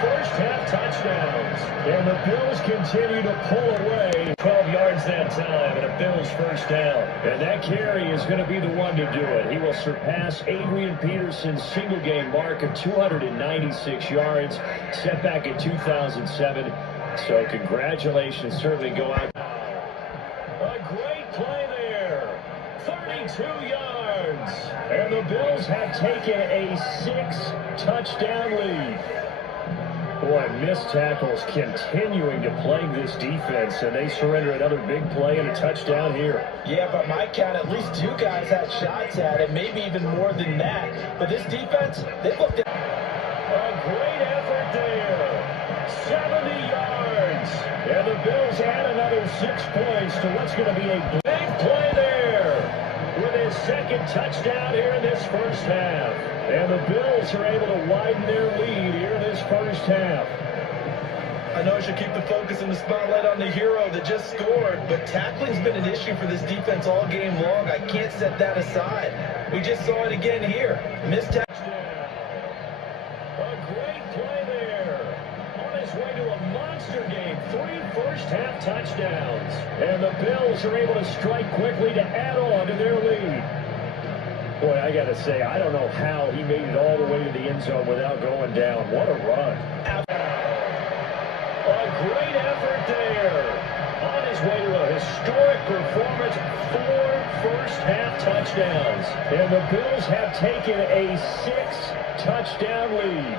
first half touchdowns. And the Bills continue to pull away. 12 yards that time, and a Bills first down. And that carry is going to be the one to do it. He will surpass Adrian Peterson's single-game mark of 296 yards, set back in 2007. So congratulations certainly go out. A great play there. 32 yards. And the Bills have taken a 6-touchdown lead. Boy, missed tackles continuing to plague this defense, and they surrender another big play and a touchdown here. Yeah, by my count, at least 2 guys had shots at it, maybe even more than that. But this defense, they looked at... A great effort there. 70 yards. And the Bills add another 6 points to what's going to be a big play there with his second touchdown here in this first half. And the Bills are able to widen their lead here in this first half. I know I should keep the focus and the spotlight on the hero that just scored, but tackling's been an issue for this defense all game long. I can't set that aside. We just saw it again here. Missed touchdown. A great play there. On his way to a monster game. 3 first-half touchdowns. And the Bills are able to strike quickly to add on to their lead. Boy, I got to say, I don't know how he made it all the way to the end zone without going down. What a run. A great effort there. On his way to a historic performance, 4 first-half touchdowns. And the Bills have taken a 6-touchdown lead.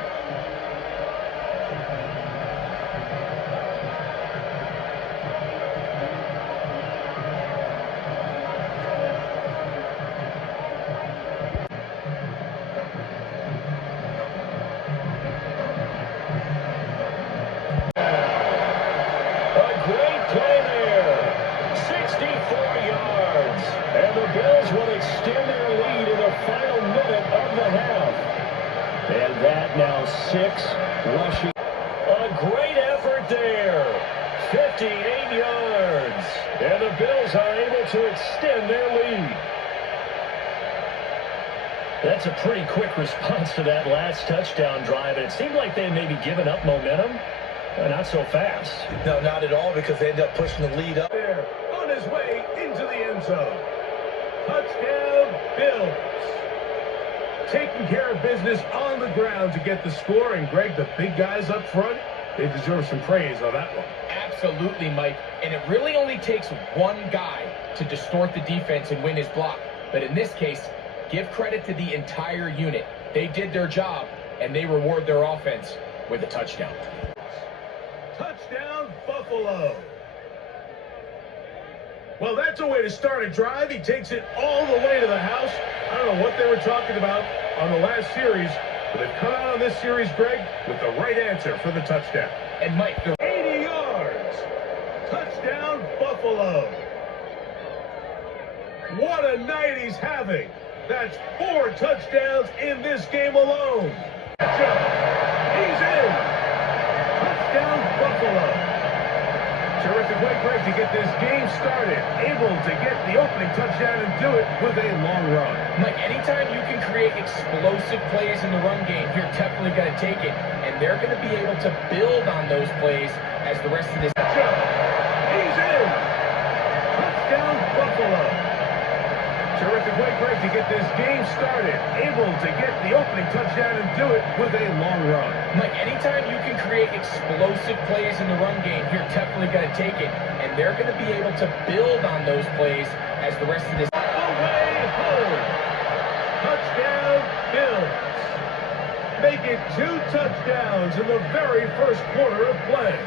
Now 6 rushing. A great effort there. 58 yards. And the Bills are able to extend their lead. That's a pretty quick response to that last touchdown drive. And it seemed like they may be giving up momentum. Not so fast. No, not at all, because they end up pushing the lead up. There, on his way into the end zone. Touchdown, Bills. Taking care of business on the ground to get the score. And, Greg, the big guys up front, they deserve some praise on that one. Absolutely, Mike. And it really only takes one guy to distort the defense and win his block. But in this case, give credit to the entire unit. They did their job, and they reward their offense with a touchdown. Touchdown, Buffalo. Well, that's a way to start a drive. He takes it all the way to the house. I don't know what they were talking about on the last series, but they've come out on this series, Greg, with the right answer for the touchdown. And Mike, 80 yards. Touchdown, Buffalo. What a night he's having. That's 4 touchdowns in this game alone. He's in. Touchdown, Buffalo. Terrific way, Greg, to get this game started. Able to get the opening touchdown and do it with a long run. Mike, anytime you can create explosive plays in the run game, you're definitely going to take it. And they're going to be able to build on those plays as the rest of this... He's in! Touchdown, Buffalo. Terrific way, Greg, to get this game started. Able to get the opening touchdown and do it with a long run. Mike, anytime you can create explosive plays in the run game, you're definitely going to take it. And they're going to be able to build on those plays as the rest of this... Away home. Touchdown, Bills. Make it 2 touchdowns in the very first quarter of play.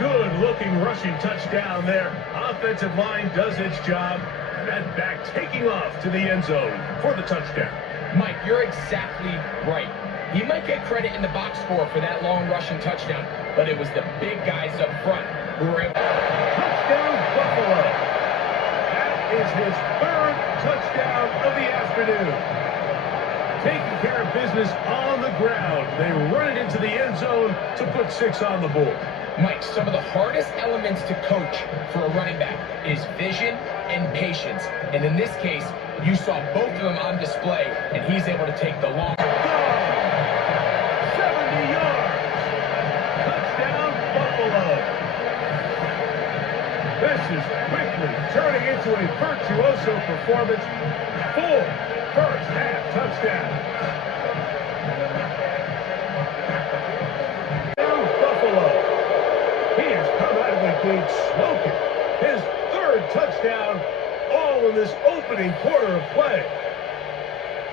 Good-looking rushing touchdown there. Offensive line does its job. That back taking off to the end zone for the touchdown. Mike, you're exactly right. He might get credit in the box score for that long rushing touchdown, but it was the big guys up front who were able... Touchdown, Buffalo. That is his 3rd touchdown of the afternoon. Taking care of business on the ground. They run it into the end zone to put 6 on the board. Mike, some of the hardest elements to coach for a running back is vision and patience. And in this case, you saw both of them on display, and he's able to take the long... 70 yards. is quickly turning into a virtuoso performance. Full first half touchdown. Now Buffalo. He has come out of the gate smoking. His third touchdown, all in this opening quarter of play.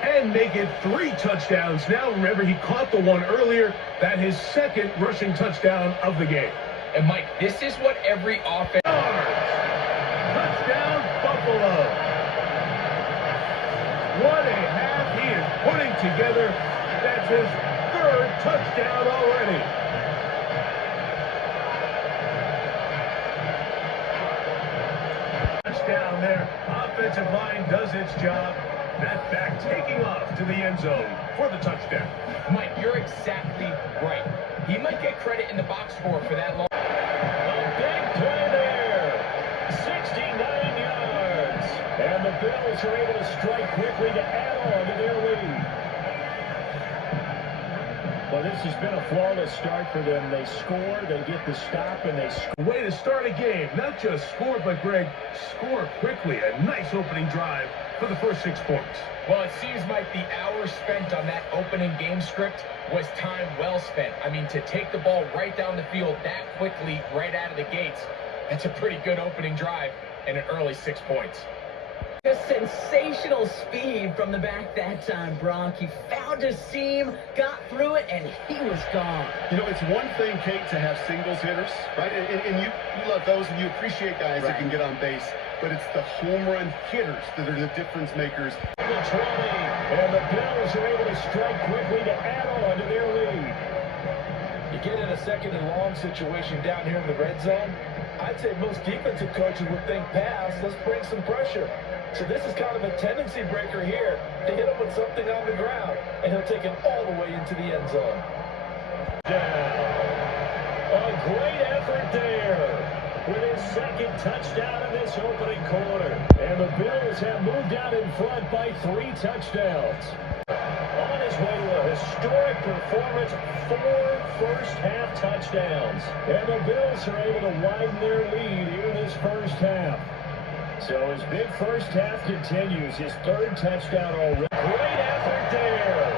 And make it 3 touchdowns now. Remember, he caught the one earlier. That his second rushing touchdown of the game. And Mike, this is what every offense... Touchdown, Buffalo. What a half he is putting together. That's his third touchdown already. Touchdown there. Offensive line does its job. That back taking off to the end zone for the touchdown. Mike, you're exactly right. He might get credit in the box score for that long. A big play there. 69 yards. And the Bills are able to strike quickly to add on to their lead. Well, this has been a flawless start for them. They score, they get the stop, and they score. Way to start a game. Not just score, but, Greg, score quickly. A nice opening drive for the first 6 points. Well, it seems like the hours spent on that opening game script was time well spent. I mean, to take the ball right down the field that quickly, right out of the gates, that's a pretty good opening drive and an early 6 points. Just sensational speed from the back that time, Brock. He found his seam, got through it, and he was gone. You know, it's one thing, Kate, to have singles hitters, right? And you love those, and you appreciate guys that can get on base. But it's the home run hitters that are the difference makers. The 20, and the Bills are able to strike quickly to add on to their lead. You get in a second and long situation down here in the red zone, I'd say most defensive coaches would think pass, let's bring some pressure. So this is kind of a tendency breaker here to hit him with something on the ground, and he'll take it all the way into the end zone. Down. A great effort there with his second touchdown in this opening quarter. And the Bills have moved out in front by 3 touchdowns. On his way to a historic performance, 4 first-half touchdowns. And the Bills are able to widen their lead here in this first half. So his big first half continues, his 3rd touchdown already. Great effort there.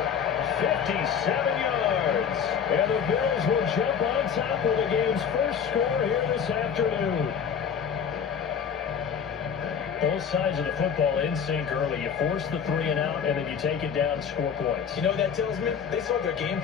57 yards. And the Bills will jump on top of the game's first score here this afternoon. Both sides of the football in sync early. You force the 3 and out, and then you take it down and score points. You know what that tells me? They saw their game plan.